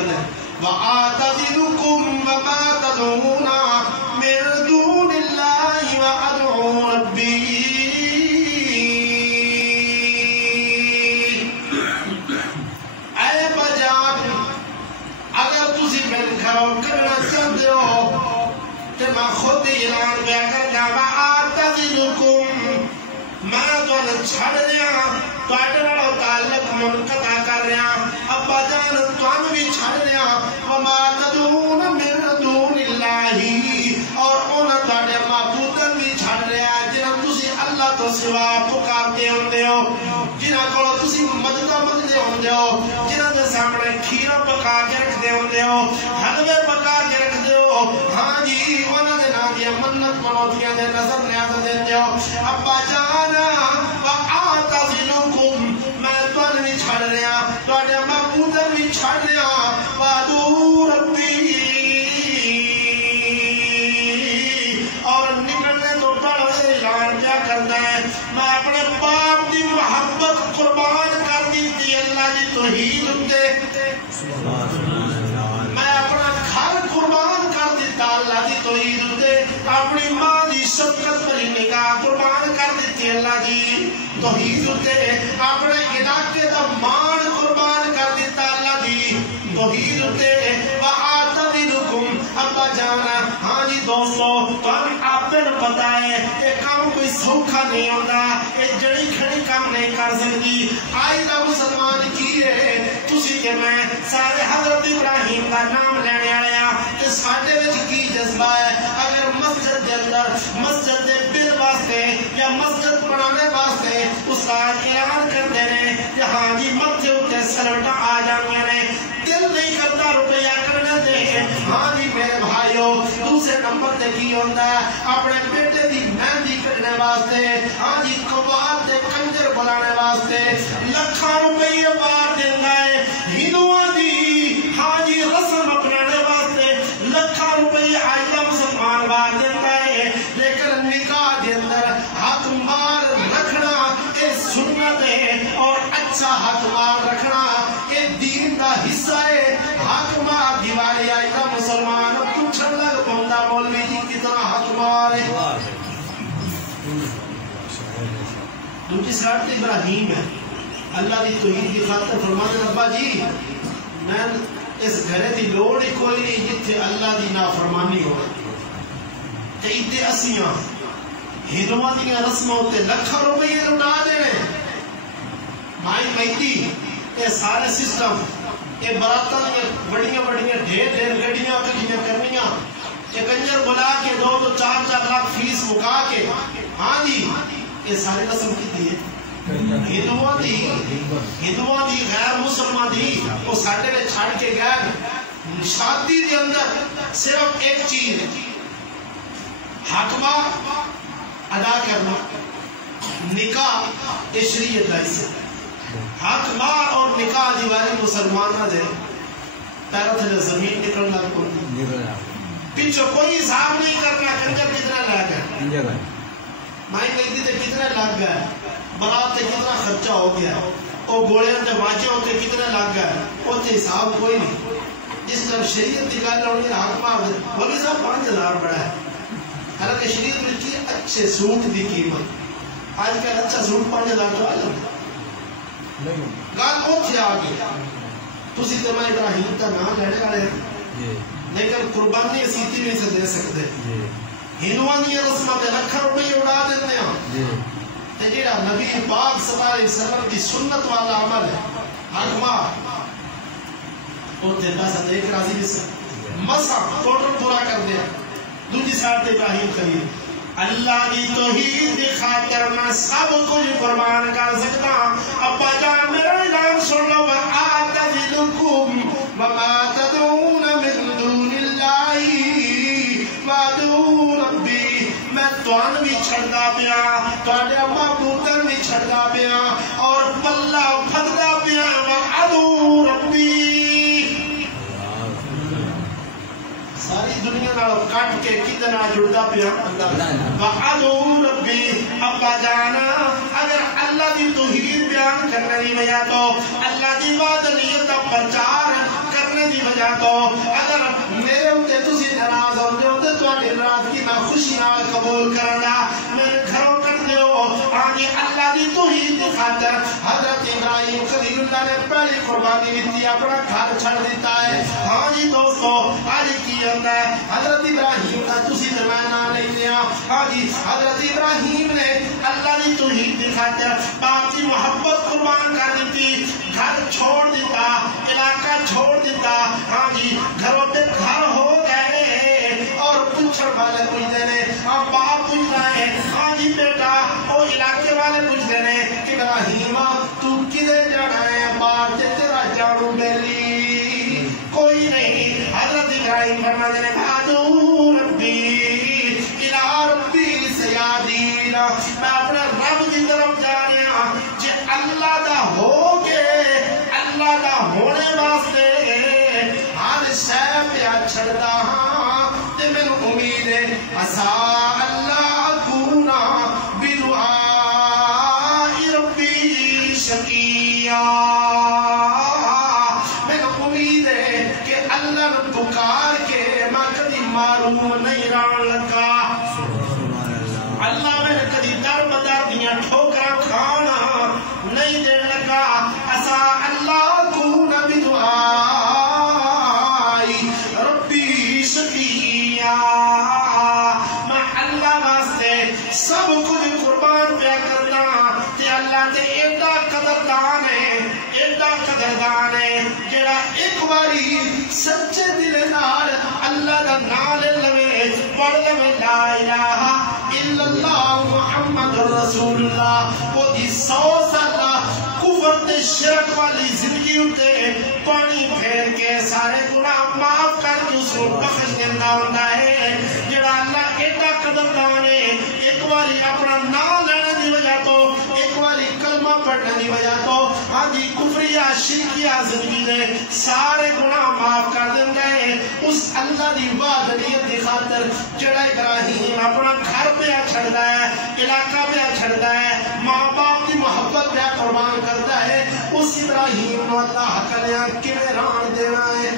کرنا ہے وَآتَذِلُكُمْ وَمَا تَدْعُونَ مِن دُونِ اللَّهِ وَأَدْعُو رَبِّي اے بجان اگر تسی میں گھروں کرنا چاہتے ہو تو میں خود اعلان پہ کرنا وَآتَذِلُكُمْ میں تو چھڑ دیا تو اٹھڑا تعلق منقطع کر رہا ابا جان تو ہم بھی چھڑ رہا وما تدعون من دون اللہ اور انہاں تاڑے معبودن بھی چھڑ رہا جنہاں تسی اللہ تو سوا پکارتے ہوندے ہو جنہاں کو تسی مددہ مددے ہوندے ہو جنہاں دے سامنے کھیرہ پکا کے رکھ دے ہوندے ہو حلوے پکا کے رکھ دے ہو ہاں جی انہاں دے نام یہ منت منوتیاں دے نظر نیاز دے ہو ابا جانا وَآتَذِلُكُمْ میں تو نہیں چھڑ رہا تو اٹھے معبودن بھی چھڑ رہا وَأَدْعُو رَبِّي اور نکلنے تو بڑا اعلان کیا کرنا ہے میں اپنے باپ دی محبت قربان کر دی تھی اللہ جی توحید ہوتے میں اپنا گھر قربان کر دیتا اللہ جی توحید ہوتے اپنی ماں دی شفقت بری نگاہ قربان کر دیتی اللہ جی توحید ہوتے اپنے علاقے دا مان قربان کر دیتا اللہ جی توحید ہوتے وَآتَذِلُكُمْ ابا جانا ہاں جی دوستو تو ہم آپ نے پتا ہے یہ کام کوئی سوکھا نہیں ہوتا یہ جڑی کھڑی کام نہیں کر سکتی آئی دا مسلمان کی ہے تسی کہ میں سارے حضرت ابراہیم کا نام لینے آیا کہ ساڑھے وچ کی جذبہ ہے اگر مسجد دے اندر مسجد دے بل واسطے یا مسجد بنانے واسطے استاد اعلان کر دینے کہ ہاں جی مکھے ہوتے سلوٹا آ جانے نے دل نہیں کرتا روپیہ کرنے دے ہاں جی میرے بھائیو دوسرے نمبر تے کی ہوندہ ہے اپنے بیٹے دی مہندی کرنے واسطے ہاں جی قوات دے کنجر بلانے واسطے لکھاں روپیہ بار دینا ہے ہندوان دی ہاں جی رسم اپنے واسطے لکھاں روپیہ آئیدہ مسلمان بار دینا ہے لیکن نکاح دے اندر ہاتھ مار رکھنا یہ سنت ہے اور اچھا ہاتھ مار رکھنا یہ دین دا حصہ ہے ہاتھ مار دیواری آئیدہ مسلمان پوچھن لگ پہندا مولوی جی کتنا ہاتھ مار ہے دوسری سرات ابراہیم ہے اللہ دی توحید کی خاطر فرمانے ابا جی میں اس گھرے دی لوڑ ہی کوئی نہیں جتھے اللہ دی نافرمانی ہو کہ ایتے اسیاں ہندوان دی رسموں تے لکھا روپیے لٹا دینے مائی مہدی یہ سارے سسٹم یہ براتاں دی بڑیاں بڑیاں ڈھیر گڑیاں کٹھیاں کرنیاں یہ کنجر بلا کے 2-4 لاکھ فیس مکا کے ہاں جی یہ ساری رسم کی دی ہے ہندوان دی غیر مسلمان دی وہ ساڑھے میں چھاڑ کے گئے شادی دے اندر صرف ایک چیز حکمہ ادا کرنا نکاح شریعت کا حصہ حکمہ اور نکاح دیواری مسلمانہ دے پیرا تھے زمین نکلنا پیچھو کوئی حساب نہیں کرنا کنجر کتنا لگ گیا مائی مہدی تے کتنا لگ گیا برات تے کتنا خرچہ ہو گیا اور گوڑے تے واچے ہوتے کتنا لگ گیا وہ تے حساب کوئی نہیں جس طرح شریعت دی گل ہونی حکمہ بولی صاحب 5000 بڑا ہے حالانکہ شریعت میں کی اچھے سوٹ دی قیمت آج کل اچھا سوٹ 5000 تو آلم گال اوتھے آگے تسی تے میں ابراہیم تا نام لینے والے لیکن قربانی سیتی میں سے دے سکتے ہندوان دی رسمہ دے لکھا روپیے اڑا دیتے ہیں تے جیڑا نبی پاک صلی اللہ علیہ وسلم کی سنت والا عمل ہے حکمہ اور تے پیسہ دیکھ راضی بھی سکتے مسا ٹوٹل پورا کر دیا دوسری ساتھ ابراہیم خلیل اللہ کی توحید دی خاطر میں سب کچھ قربان کر سکتا ابا جان میرا اعلان سن لو وَآتَذِلُكُمْ وَمَا تَدْعُونَ مِن دُونِ اللَّهِ وَأَدْعُو رَبِّي میں توان بھی چھڑدا پیا تواڈے معبودن بھی چھڑدا پیا اور پلہ پھددا پیا وَأَدْعُو رَبِّي ساری دنیا نال کٹ کے کدے نال جڑدا پیا وَأَدْعُو رَبِّي ابا جانا اگر اللہ دی توحید بیان کرنے دی وجہ تو اللہ دی وحدانیت کا پرچار کرنے دی وجہ تو اگر میرے اوتے تسی ناراض ہوندے ہو تے تواڈی ناراضگی میں خوشی نال قبول کرنا میرے گھروں کر دیو آنی اللہ دی توحید دی خاطر حضرت ابراہیم خلیل اللہ نے پہلی قربانی دیتی اپنا گھر چھڑ دیتا ہے ہاں جی دوستو آج کی ہوتا ہے حضرت ابراہیم کا تسی تے میں نام نہیں لیا ہاں جی حضرت ابراہیم نے اللہ دی توحید دی خاطر باپ کی محبت قربان کر دیتی گھر چھوڑ دیتا علاقہ چھوڑ دیتا ہاں جی گھروں پہ گھر ہو گئے اور پوچھنے والے پوچھتے ہیں اب باپ پوچھ رہا ہے ہاں جی بیٹا وہ علاقے والے پوچھتے ہیں کہ ابراہیم تو کدھر جانا ہے باپ سے تیرا جانو بیلی کوئی نہیں حضرت ابراہیم فرماتے ہیں بھادو ربی الہ ربی سیادین میں اپنے رب کی طرف جا رہا جے اللہ دا ہو گے اللہ دا ہونے واسطے ہر شے پہ چھڑدا ہاں تے مینوں امید ہے عسا اللہ کونا بدعاء ربی شقیا مینوں امید ہے کہ اللہ نے پکار کے میں کبھی معروم نہیں رہن لگا اللہ میں کبھی در بدر دیاں ٹھوکراں کھانا نہیں دین لگا عسا اللہ کونا بدعاء ربی شقیا میں اللہ واسطے سب کچھ قربان پہ کرنا تے اللہ تے ایڈا قدردان ہے جڑا ایک باری سچے دل نال اللہ دا نام لے لوے پڑھ لوے لا الہ الا اللہ محمد رسول اللہ وہ دی 100 سالہ کفر تے شرک والی زندگی اتے پانی پھیر کے سارے گناہ معاف کر کے اس کو بخش دینا ہوتا ہے جڑا اللہ ایڈا قدردان ہے ایک باری اپنا نام لینے دی وجہ تو ایک باری کلمہ پڑھنے دی وجہ تو ہاں جی کفریہ شرکیہ زندگی دے سارے گناہ معاف کر دیتا ہے اس اللہ دی وعدنیت دی خاطر جڑا ابراہیم اپنا گھر پہ چھڑدا ہے علاقہ پہ چھڑدا ہے ماں باپ کی محبت پہ قربان کرتا ہے اس ابراہیم کو اللہ کلیاں کیویں ران دینا ہے